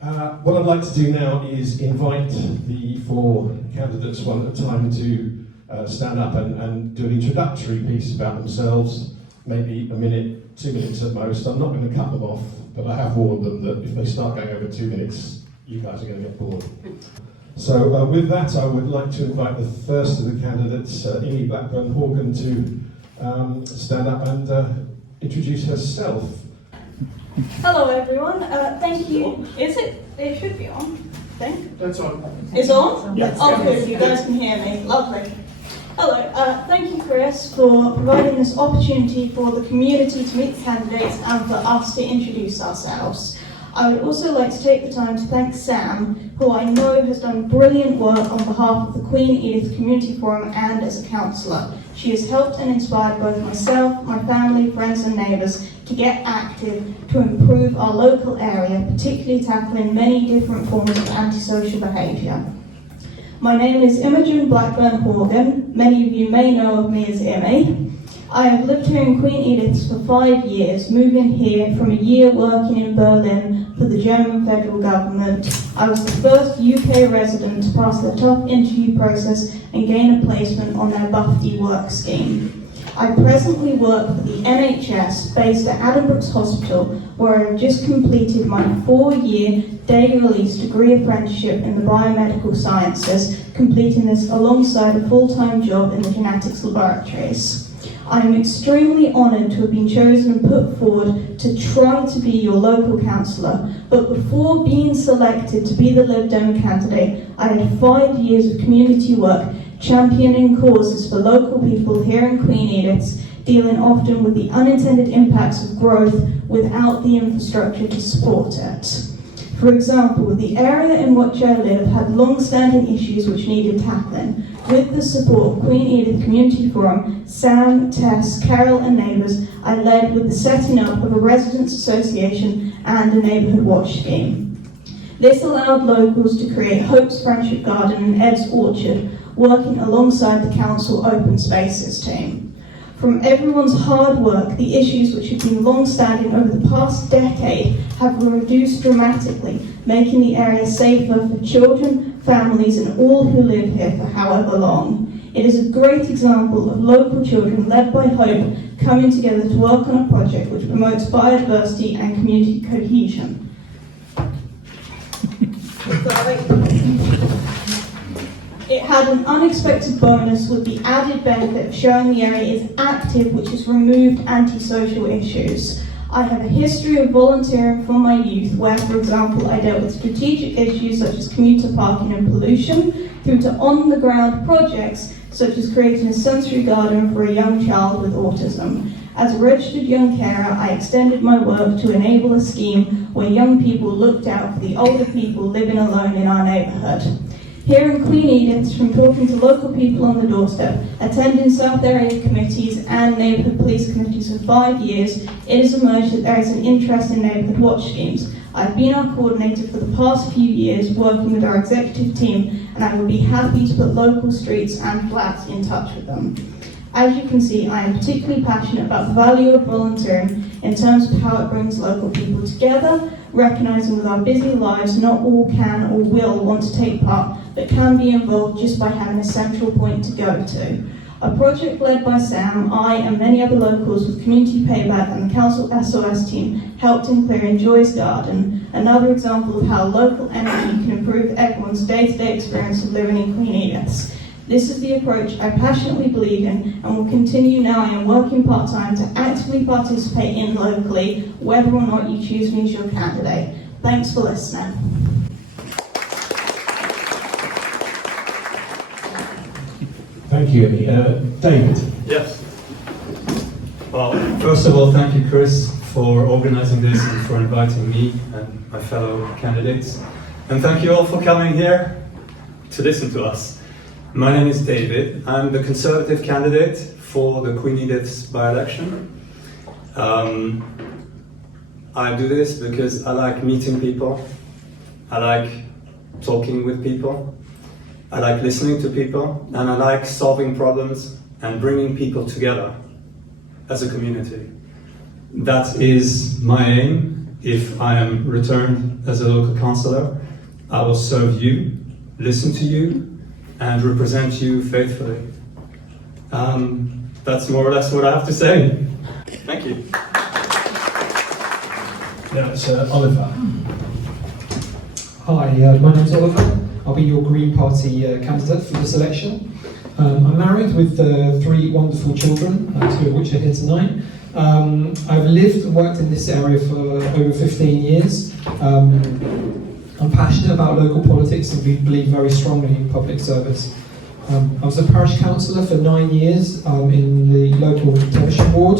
What I'd like to do now is invite the four candidates one at a time to stand up and do an introductory piece about themselves, maybe a minute, 2 minutes at most. I'm not going to cut them off, but I have warned them that if they start going over 2 minutes, you guys are going to get bored. So with that, I would like to invite the first of the candidates, Immy Blackburn-Horgan, to stand up and introduce herself. Hello everyone, thank you. Is it? It should be on, I think. That's on. It's on? Yes. Oh good, you guys can hear me. Lovely. Hello, thank you Chris for providing this opportunity for the community to meet the candidates and for us to introduce ourselves. I would also like to take the time to thank Sam, who I know has done brilliant work on behalf of the Queen Edith Community Forum and as a counsellor. She has helped and inspired both myself, my family, friends and neighbours to get active to improve our local area, particularly tackling many different forms of antisocial behaviour. My name is Imogen Blackburn-Horgan. Many of you may know of me as Immy. I have lived here in Queen Edith's for 5 years, moving here from a year working in Berlin for the German federal government. I was the first UK resident to pass the tough interview process and gain a placement on their BUFD work scheme. I presently work for the NHS based at Addenbrooke's Hospital, where I have just completed my 4-year day release degree apprenticeship in the biomedical sciences, completing this alongside a full-time job in the genetics laboratories. I am extremely honoured to have been chosen and put forward to try to be your local councillor, but before being selected to be the Lib Dem candidate, I had 5 years of community work championing causes for local people here in Queen Edith's, dealing often with the unintended impacts of growth without the infrastructure to support it. For example, the area in which I live had long-standing issues which needed tackling. With the support of Queen Edith Community Forum, Sam, Tess, Carol and neighbours, I led with the setting up of a residents' association and a neighbourhood watch scheme. This allowed locals to create Hope's Friendship Garden and Ed's Orchard, working alongside the council open spaces team. From everyone's hard work, the issues which have been long-standing over the past decade have been reduced dramatically, making the area safer for children, families and all who live here for however long. It is a great example of local children led by Hope coming together to work on a project which promotes biodiversity and community cohesion. It had an unexpected bonus with the added benefit of showing the area is active, which has removed antisocial issues. I have a history of volunteering from my youth where, for example, I dealt with strategic issues such as commuter parking and pollution, through to on-the-ground projects such as creating a sensory garden for a young child with autism. As a registered young carer, I extended my work to enable a scheme where young people looked out for the older people living alone in our neighbourhood. Here in Queen Edith, from talking to local people on the doorstep, attending South Area committees and neighbourhood police committees for 5 years, it has emerged that there is an interest in neighbourhood watch schemes. I've been our coordinator for the past few years, working with our executive team, and I would be happy to put local streets and flats in touch with them. As you can see, I am particularly passionate about the value of volunteering in terms of how it brings local people together, recognising with our busy lives not all can or will want to take part, but can be involved just by having a central point to go to. A project led by Sam, I and many other locals with Community Payback and the Council SOS team helped in clearing Joy's Garden, another example of how local energy can improve everyone's day-to-day experience of living in Queen Edith's. This is the approach I passionately believe in and will continue now I am working part-time to actively participate in locally, whether or not you choose me as your candidate. Thanks for listening. Thank you, Immy. David. Yes. Well, first of all, thank you, Chris, for organising this and for inviting me and my fellow candidates. And thank you all for coming here to listen to us. My name is David. I'm the Conservative candidate for the Queen Edith's by-election. I do this because I like meeting people, I like talking with people, I like listening to people, and I like solving problems and bringing people together as a community. That is my aim, if I am returned as a local councillor, I will serve you, listen to you, and represent you faithfully. That's more or less what I have to say. Thank you. Now it's Oliver. Hi, my name's Oliver. I'll be your Green Party candidate for this election. I'm married with 3 wonderful children, 2 of which are here tonight. I've lived and worked in this area for over 15 years. I'm passionate about local politics and we believe very strongly in public service. I was a parish councillor for 9 years in the local detention ward,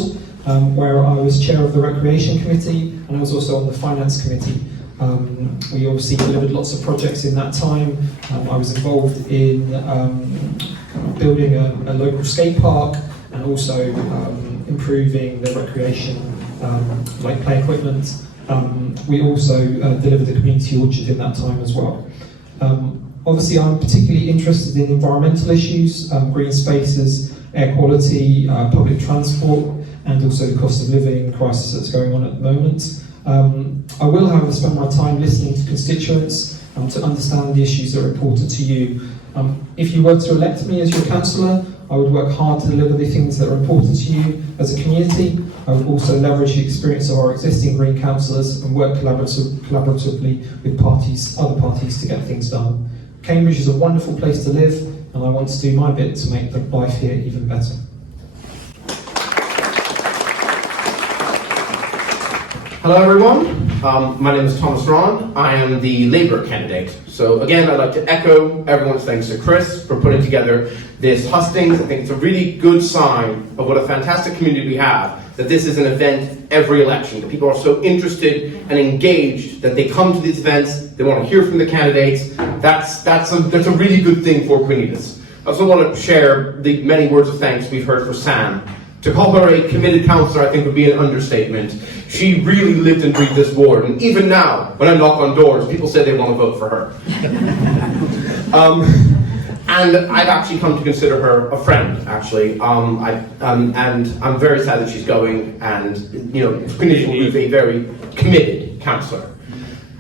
where I was chair of the recreation committee and I was also on the finance committee. We obviously delivered lots of projects in that time. I was involved in building a local skate park and also improving the recreation, like play equipment. We also delivered a community orchard in that time as well. Obviously, I'm particularly interested in environmental issues, green spaces, air quality, public transport, and also the cost of living crisis that's going on at the moment. I will, however, spend my time listening to constituents to understand the issues that are important to you. If you were to elect me as your councillor, I would work hard to deliver the things that are important to you as a community. I would also leverage the experience of our existing Green councillors and work collaboratively with other parties to get things done. Cambridge is a wonderful place to live, and I want to do my bit to make the life here even better. Hello everyone, my name is Thomas Ron. I am the Labour candidate. So again, I'd like to echo everyone's thanks to Chris for putting together this hustings. I think it's a really good sign of what a fantastic community we have, that this is an event every election, that people are so interested and engaged that they come to these events, they want to hear from the candidates. That's a really good thing for Queen Edith. I also want to share the many words of thanks we've heard for Sam. To call her a committed councillor, I think, would be an understatement. She really lived and breathed this ward, and even now, when I knock on doors, people say they want to vote for her. And I've actually come to consider her a friend, actually. And I'm very sad that she's going, and Queen Edith will lose a very committed councillor.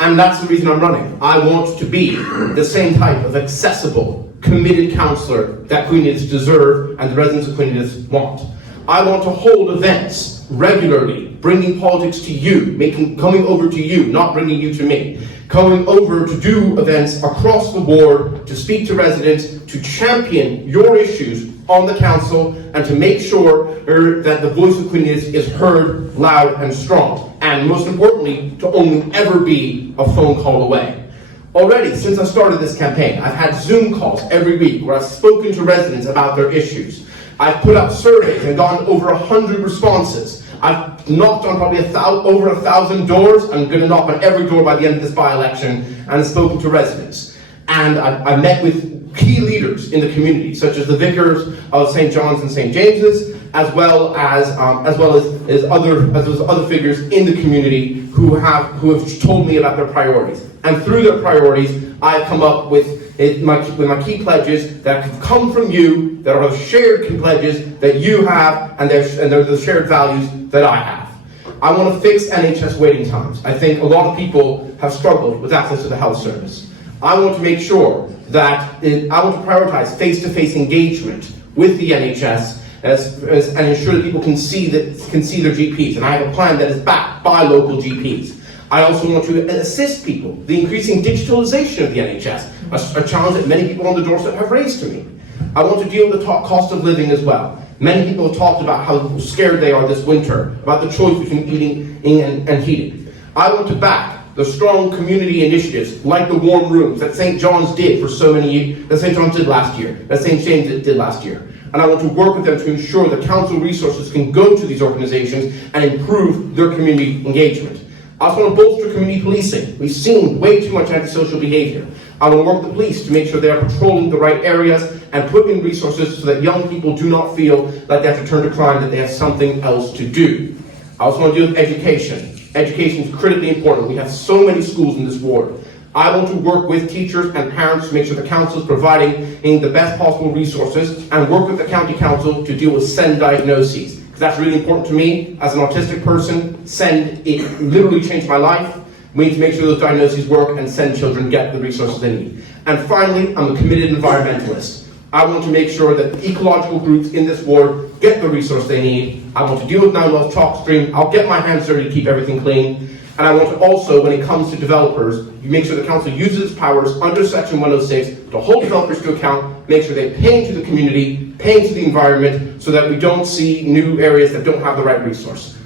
And that's the reason I'm running. I want to be the same type of accessible, committed councillor that Queen Edith deserve and the residents of Queen Edith want. I want to hold events regularly, bringing politics to you, coming over to you, not bringing you to me. Coming over to do events across the board, to speak to residents, to champion your issues on the council, and to make sure that the voice of Queen Edith is heard loud and strong. And most importantly, to only ever be a phone call away. Already, since I started this campaign, I've had Zoom calls every week where I've spoken to residents about their issues. I've put out surveys and gotten over 100 responses. I've knocked on probably over 1,000 doors. I'm going to knock on every door by the end of this by-election, and spoken to residents. And I met with key leaders in the community, such as the vicars of St. John's and St. James's, as well as other figures in the community who have told me about their priorities. And through their priorities, I've come up with my key pledges that have come from you, that are the shared pledges that you have, and they're the shared values that I have. I want to fix NHS waiting times. I think a lot of people have struggled with access to the health service. I want to make sure that I want to prioritize face-to-face engagement with the NHS and ensure that people can see their GPs. And I have a plan that is backed by local GPs. I also want to assist people. The increasing digitalization of the NHS, a challenge that many people on the doorstep have raised to me. I want to deal with the cost of living as well. Many people have talked about how scared they are this winter, about the choice between eating and heating. I want to back the strong community initiatives like the warm rooms that St. John's did for so many years, that St. John's did last year, that St. James did last year. And I want to work with them to ensure that council resources can go to these organizations and improve their community engagement. I also want to bolster community policing. We've seen way too much antisocial behavior. I want to work with the police to make sure they are patrolling the right areas and put in resources so that young people do not feel like they have to turn to crime, that they have something else to do. I also want to deal with education. Education is critically important. We have so many schools in this ward. I want to work with teachers and parents to make sure the council is providing the best possible resources, and work with the county council to deal with SEND diagnoses. because that's really important to me as an autistic person. It literally changed my life. We need to make sure those diagnoses work and send children get the resources they need. And finally, I'm a committed environmentalist. I want to make sure that ecological groups in this ward get the resource they need. I want to deal with Nine Wells chalk stream. I'll get my hands dirty to keep everything clean. And I want to also, when it comes to developers, you make sure the council uses its powers under section 106 to hold developers to account, make sure they pay into the community, pay into the environment, so that we don't see new areas that don't have the right resource.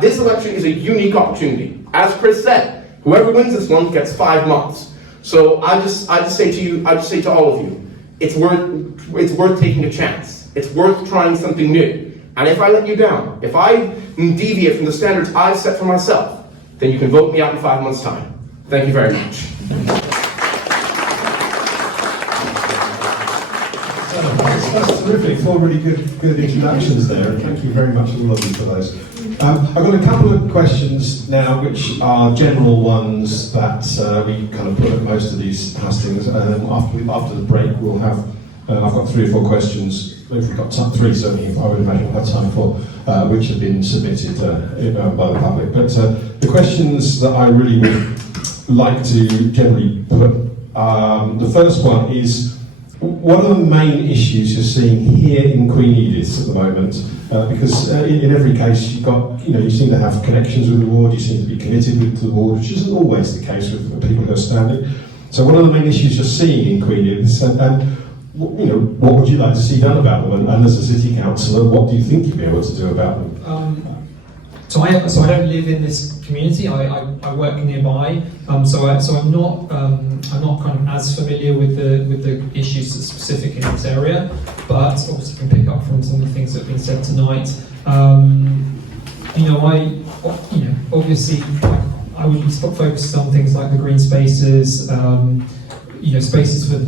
This election is a unique opportunity. As Chris said, whoever wins this one gets 5 months. So I just say to all of you, it's worth taking a chance. It's worth trying something new. And if I let you down, if I deviate from the standards I've set for myself, then you can vote me out in 5 months' time. Thank you very much. That's terrific. 4 really good introductions there. Thank you very much, all of you, for those. I've got a couple of questions now, which are general ones that we kind of put at most of these hustings. After the break, we'll have. I've got 3 or 4 questions. If we've got 3, certainly, I would imagine we'll have time for, which have been submitted by the public. But the questions that I really would like to generally put, the first one is, what are the main issues you're seeing here in Queen Edith at the moment? Because in every case, you seem to have connections with the ward, you seem to be committed with the ward, which isn't always the case with people who are standing. So what are the main issues you're seeing in Queen Edith? And what would you like to see done about them? And as a city councillor, what do you think you'd be able to do about them? So I don't live in this community. I work nearby. So I'm not kind of as familiar with the issues that's specific in this area. But obviously, can pick up from some of the things that have been said tonight. Obviously, I would be focused on things like the green spaces. Spaces for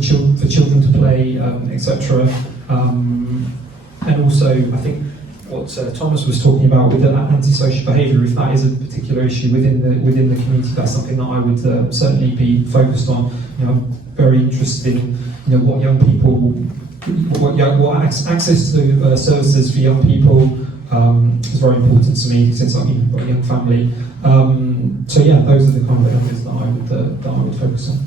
children to play, etc. And also, I think what Thomas was talking about with the antisocial behaviour, if that is a particular issue within the community, that's something that I would certainly be focused on. I'm very interested in what young people, what access to services for young people is very important to me since I've got a young family. Those are the kind of areas that I would focus on.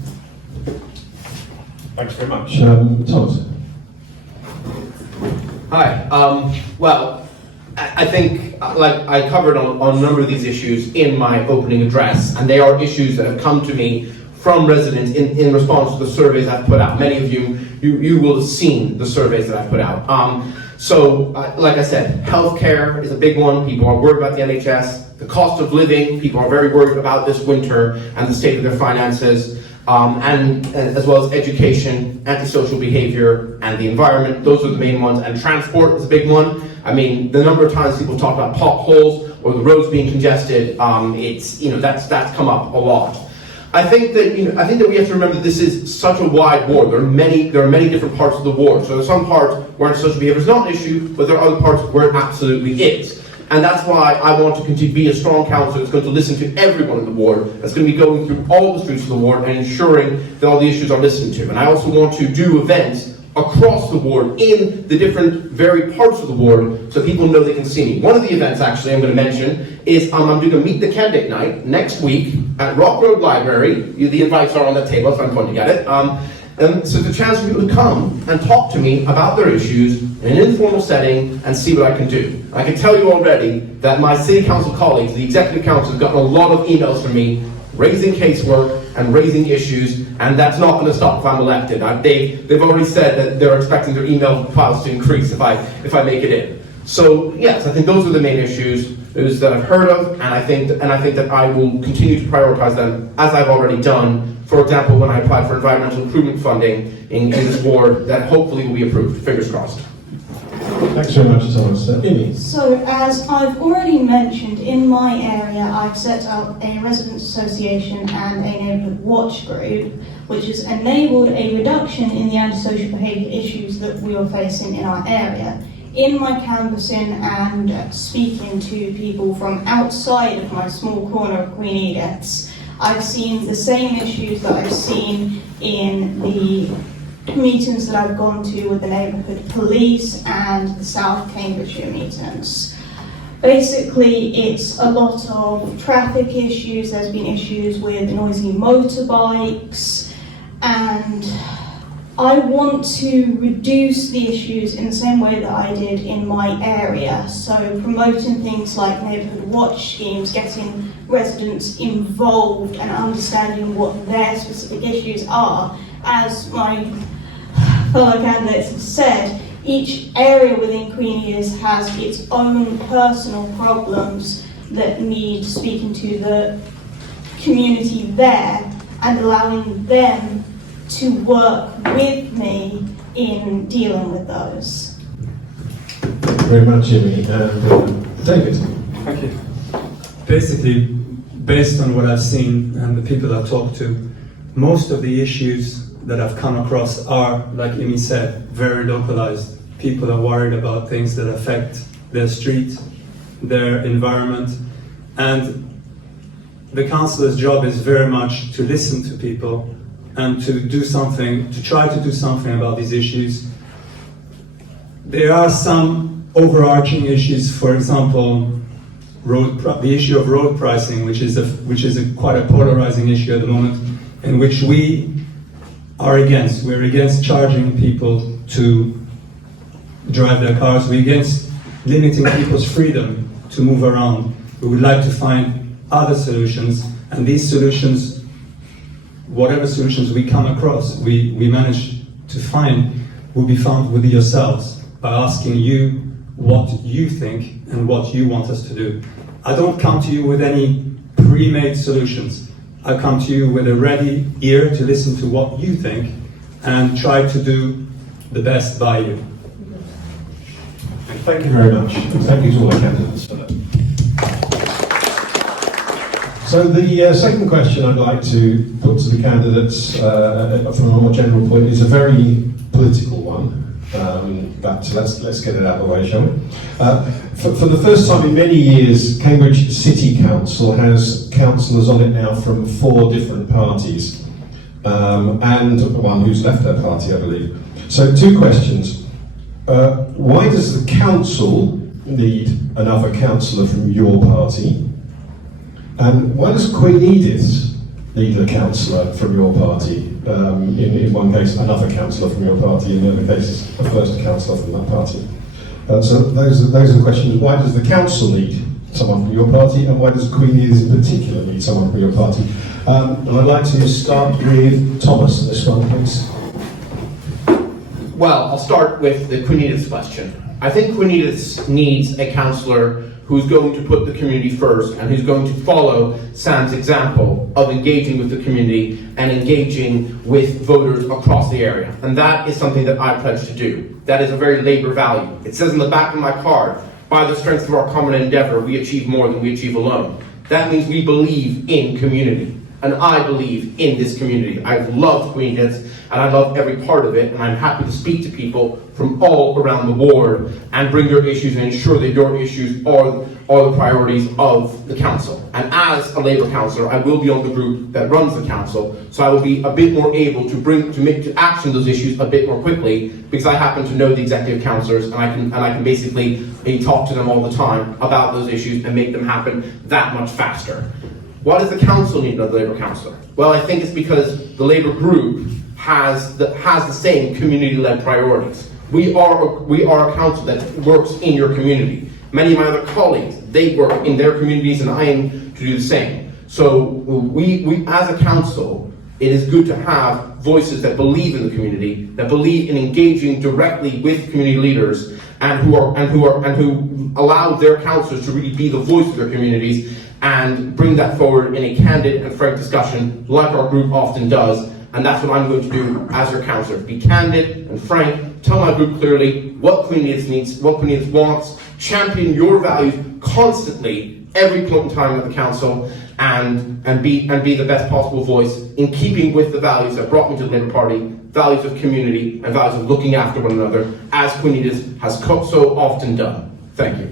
Thanks very much. Thomas. Hi. Well, I think I covered on a number of these issues in my opening address, and they are issues that have come to me from residents in response to the surveys I've put out. Many of you will have seen the surveys that I've put out. Like I said, healthcare is a big one. People are worried about the NHS. The cost of living, people are very worried about this winter and the state of their finances. And as well as education, antisocial behaviour, and the environment. Those are the main ones. And transport is a big one. I mean, the number of times people talk about potholes or the roads being congested, that's come up a lot. I think that we have to remember that this is such a wide ward. There are many different parts of the ward. So there's some parts where antisocial behaviour is not an issue, but there are other parts where it absolutely is. And that's why I want to continue to be a strong council that's going to listen to everyone in the ward, that's going to be going through all the streets of the ward and ensuring that all the issues are listened to. And I also want to do events across the ward in the different varied parts of the ward so people know they can see me. One of the events actually I'm going to mention is I'm doing a Meet the Candidate night next week at Rock Road Library. The invites are on that table, so I'm going to get it. So the chance for people to come and talk to me about their issues in an informal setting and see what I can do. I can tell you already that my city council colleagues, the executive council, have gotten a lot of emails from me raising casework and raising issues, and that's not going to stop if I'm elected. They've already said that they're expecting their email files to increase if I make it in. So yes, I think those are the main issues that I've heard of, and I think that I will continue to prioritise them as I've already done. For example, when I applied for environmental improvement funding in this ward, that hopefully will be approved. Fingers crossed. Thanks very much, Thomas. Immy. So, as I've already mentioned, in my area I've set up a residents association and a neighbourhood watch group, which has enabled a reduction in the antisocial behaviour issues that we are facing in our area. In my canvassing and speaking to people from outside of my small corner of Queen Edith's, I've seen the same issues that I've seen in the meetings that I've gone to with the neighbourhood police and the South Cambridgeshire meetings. Basically, it's a lot of traffic issues. There's been issues with noisy motorbikes, and I want to reduce the issues in the same way that I did in my area. So promoting things like neighbourhood watch schemes, getting residents involved and understanding what their specific issues are. As my fellow candidates have said, each area within Queen Edith has its own personal problems that need speaking to the community there and allowing them to work with me in dealing with those. Thank you very much, Immy. And David. Thank you. Basically, based on what I've seen and the people I've talked to, most of the issues that I've come across are, like Immy said, very localized. People are worried about things that affect their street, their environment, and the councillor's job is very much to listen to people and to do something, to try to do something about these issues. There are some overarching issues, for example, the issue of road pricing, which is quite a polarizing issue at the moment, in which we are against. We're against charging people to drive their cars. We're against limiting people's freedom to move around. We would like to find other solutions, and these solutions, whatever solutions we come across, we manage to find, will be found with yourselves by asking you what you think and what you want us to do. I don't come to you with any pre-made solutions. I come to you with a ready ear to listen to what you think and try to do the best by you. Thank you very much. Thank you to all our candidates for that. So the second question I'd like to put to the candidates from a more general point is a very political one. But let's get it out of the way, shall we? For the first time in many years, Cambridge City Council has councillors on it now from 4 different parties, and one who's left their party, I believe. So 2 questions. Why does the council need another councillor from your party? And why does Queen Edith need a councillor from your party? In one case, another councillor from your party, in the other case, a first councillor from that party. So those are the questions. Why does the council need someone from your party, and why does Queen Edith in particular need someone from your party? And I'd like to start with Thomas on this one, please. Well, I'll start with the Queen Edith's question. I think Queen Edith needs a councillor who's going to put the community first and who's going to follow Sam's example of engaging with the community and engaging with voters across the area. And that is something that I pledge to do. That is a very Labour value. It says on the back of my card, by the strength of our common endeavour, we achieve more than we achieve alone. That means we believe in community. And I believe in this community. I've loved Queen Edith, and I love every part of it, and I'm happy to speak to people from all around the ward and bring your issues and ensure that your issues are the priorities of the council. And as a Labour councillor, I will be on the group that runs the council, so I will be a bit more able to action those issues a bit more quickly, because I happen to know the executive councillors, and I can basically talk to them all the time about those issues and make them happen that much faster. Why does the council need another Labour councillor? Well, I think it's because the Labour group has the same community-led priorities. We are a council that works in your community. Many of my other colleagues, they work in their communities, and I aim to do the same. So we as a council, it is good to have voices that believe in the community, that believe in engaging directly with community leaders, and who allow their councillors to really be the voice of their communities and bring that forward in a candid and frank discussion, like our group often does. And that's what I'm going to do as your councillor. Be candid and frank, tell my group clearly what Queen Edith needs, what Queen Edith wants, champion your values constantly, every point in time at the council, and be the best possible voice in keeping with the values that brought me to the Labour Party, values of community and values of looking after one another, as Queen Edith has so often done. Thank you.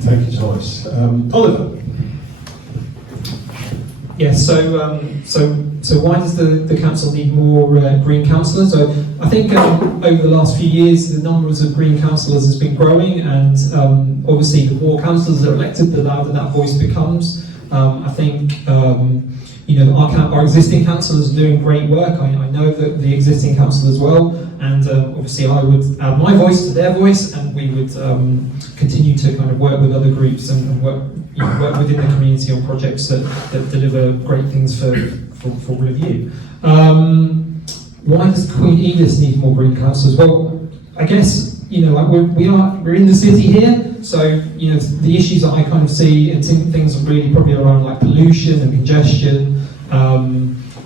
Thank you, Thomas. Oliver. Yes, so why does the council need more green councillors? So I think over the last few years the numbers of green councillors has been growing, and obviously the more councillors are elected, the louder that voice becomes. I think our existing councillors are doing great work. I know that the existing council as well, and obviously I would add my voice to their voice, and we would continue to kind of work with other groups and work within the community on projects that deliver great things for all of you. Why does Queen Edith need more green councillors? Well, I guess we're in the city here, so the issues that I kind of see and things are really probably around like pollution and congestion.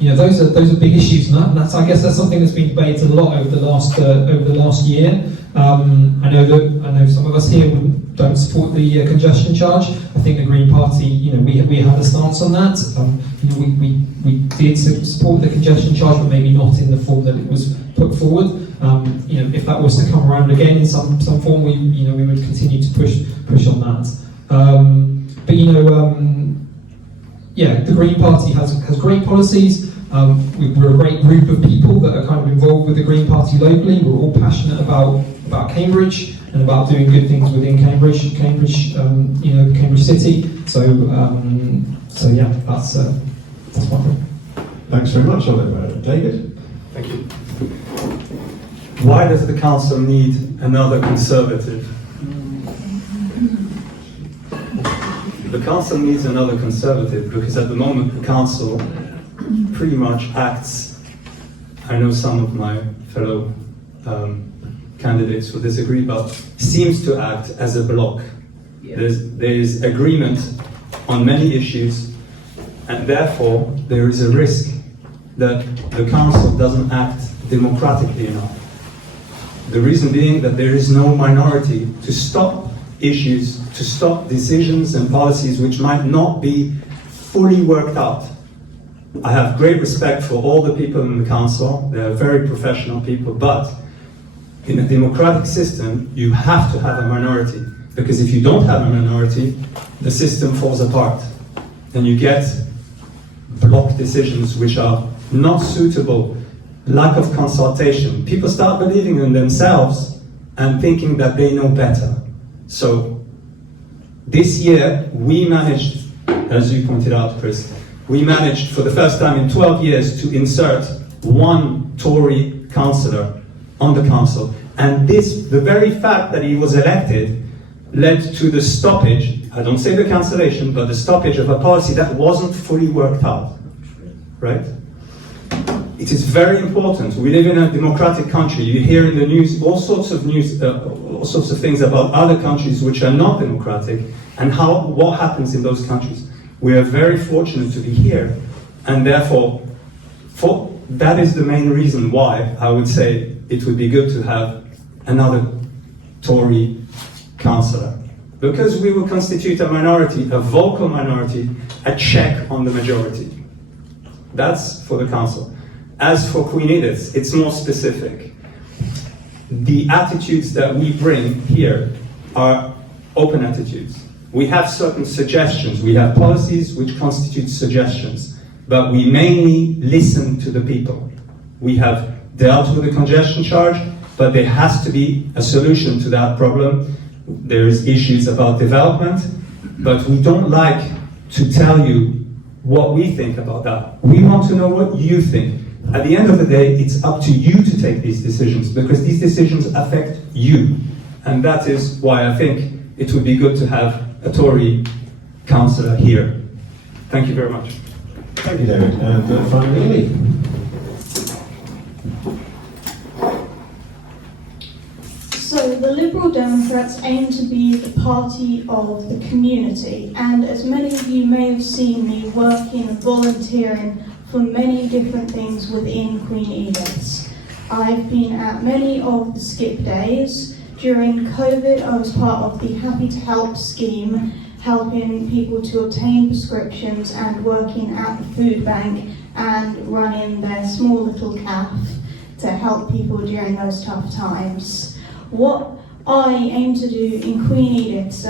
Those are big issues, and I guess that's something that's been debated a lot over the last year. I know some of us here don't support the congestion charge. I think the Green Party, we had a stance on that. We did support the congestion charge, but maybe not in the form that it was put forward. If that was to come around again in some form, we would continue to push on that. The Green Party has great policies. We're a great group of people that are kind of involved with the Green Party locally. We're all passionate about Cambridge and about doing good things within Cambridge City. So yeah, that's my point. Thanks very much, Oliver. David? Thank you. Why does the council need another conservative? The council needs another conservative because at the moment the council pretty much acts, I know some of my fellow candidates will disagree, but seems to act as a bloc. Yeah. There's agreement on many issues, and therefore there is a risk that the council doesn't act democratically enough. The reason being that there is no minority to stop issues, to stop decisions and policies which might not be fully worked out. I have great respect for all the people in the council. They are very professional people, but in a democratic system, you have to have a minority, because if you don't have a minority, the system falls apart, and you get block decisions which are not suitable, lack of consultation. People start believing in themselves and thinking that they know better. So this year, we managed, as you pointed out, Chris, we managed for the first time in 12 years to insert one Tory councillor on the council. And the very fact that he was elected led to the stoppage, I don't say the cancellation, but the stoppage of a policy that wasn't fully worked out, right? It is very important. We live in a democratic country. You hear in the news all sorts of things about other countries which are not democratic and what happens in those countries. We are very fortunate to be here, and therefore, that is the main reason why I would say it would be good to have another Tory councillor, because we will constitute a minority, a vocal minority, a check on the majority. That's for the council. As for Queen Edith, it's more specific. The attitudes that we bring here are open attitudes. We have certain suggestions. We have policies which constitute suggestions, but we mainly listen to the people. We have dealt with the congestion charge, but there has to be a solution to that problem. There's issues about development, but we don't like to tell you what we think about that. We want to know what you think. At the end of the day, it's up to you to take these decisions, because these decisions affect you. And that is why I think it would be good to have a Tory councillor here. Thank you very much. Thank you, David. And finally, Immy. So the Liberal Democrats aim to be the party of the community, and as many of you may have seen me working and volunteering for many different things within Queen Edith's. I've been at many of the skip days. During COVID, I was part of the Happy to Help scheme, helping people to obtain prescriptions and working at the food bank and running their small little cafe to help people during those tough times. What I aim to do in Queen Edith's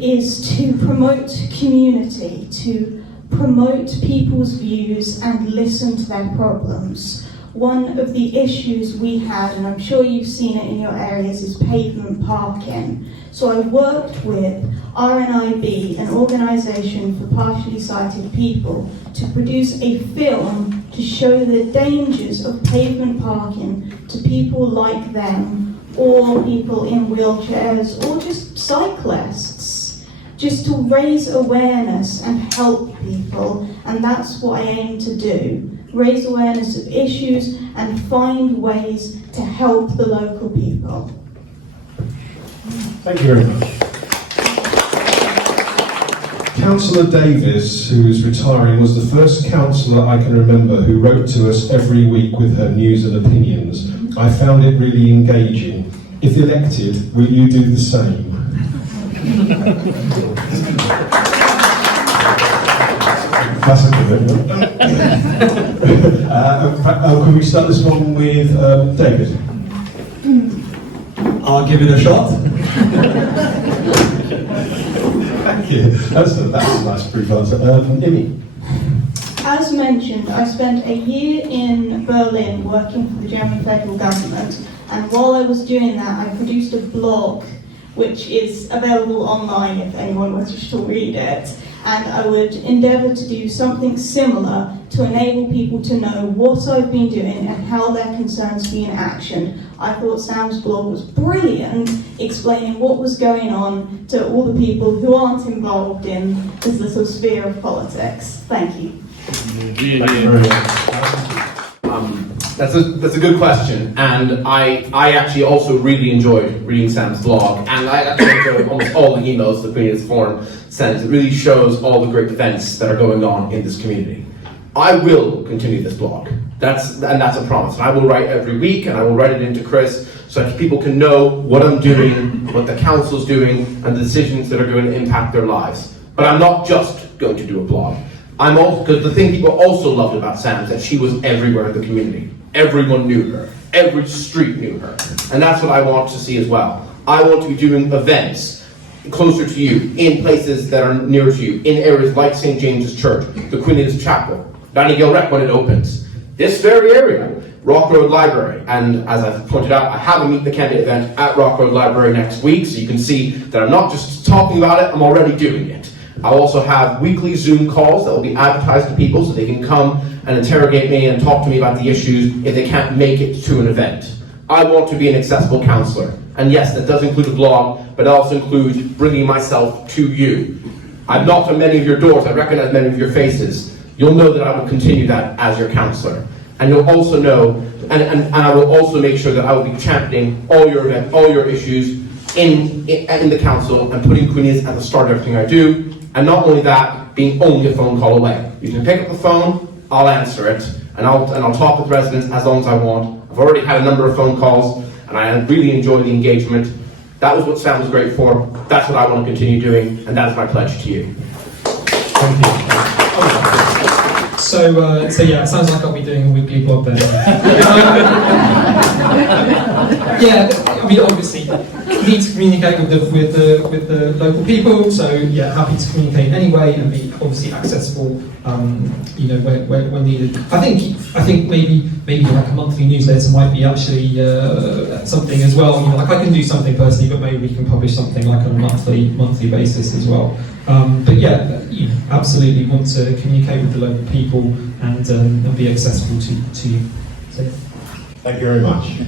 is to promote community, to promote people's views and listen to their problems. One of the issues we had, and I'm sure you've seen it in your areas, is pavement parking. So I worked with RNIB, an organisation for partially sighted people, to produce a film to show the dangers of pavement parking to people like them, or people in wheelchairs, or just cyclists, just to raise awareness and help people, and that's what I aim to do. Raise awareness of issues and find ways to help the local people. Thank you very much. Councillor Davis, who is retiring, was the first councillor I can remember who wrote to us every week with her news and opinions. I found it really engaging. If elected, will you do the same? That's a commitment. Can we start this one with David? I'll give it a shot. Thank you. That's a nice brief answer. Immy? As mentioned, I spent a year in Berlin working for the German federal government, and while I was doing that, I produced a blog which is available online if anyone wishes to read it. And I would endeavour to do something similar to enable people to know what I've been doing and how their concerns be in action. I thought Sam's blog was brilliant, explaining what was going on to all the people who aren't involved in this little sphere of politics. Thank you. That's a good question, and I actually also really enjoyed reading Sam's blog, and I actually enjoyed almost all the emails the Queen's Forum sends. It really shows all the great events that are going on in this community. I will continue this blog. That's a promise. And I will write every week, and I will write it into Chris so that people can know what I'm doing, what the council's doing, and the decisions that are going to impact their lives. But I'm not just going to do a blog. I'm also, because the thing people also loved about Sam is that she was everywhere in the community. Everyone knew her. Every street knew her. And that's what I want to see as well. I want to be doing events closer to you, in places that are near to you, in areas like St. James's Church, the Queen Edith Chapel, Bannygale when it opens, this very area, Rock Road Library. And as I've pointed out, I have a Meet the Candidate event at Rock Road Library next week, so you can see that I'm not just talking about it, I'm already doing it. I'll also have weekly Zoom calls that will be advertised to people so they can come and interrogate me and talk to me about the issues if they can't make it to an event. I want to be an accessible councillor. And yes, that does include a blog, but it also includes bringing myself to you. I've knocked on many of your doors, I recognize many of your faces. You'll know that I will continue that as your councillor. And you'll also know, and I will also make sure that I will be championing all your events, all your issues in the council and putting Queen Edith at the start of everything I do. And not only that, being only a phone call away. You can pick up the phone, I'll answer it, and I'll talk with residents as long as I want. I've already had a number of phone calls, and I really enjoy the engagement. That was what Sam was great for. That's what I want to continue doing, and that is my pledge to you. Thank you. So yeah, it sounds like I'll be doing a weekly blog then. Yeah, I mean, obviously, need to communicate with the local people. So yeah, happy to communicate anyway and be obviously accessible. You know, when needed. I think maybe like a monthly newsletter might be actually something as well. You know, like I can do something personally, but maybe we can publish something like on a monthly basis as well. But yeah, you know, absolutely want to communicate with the local people and be accessible to you. So, Thank you very much.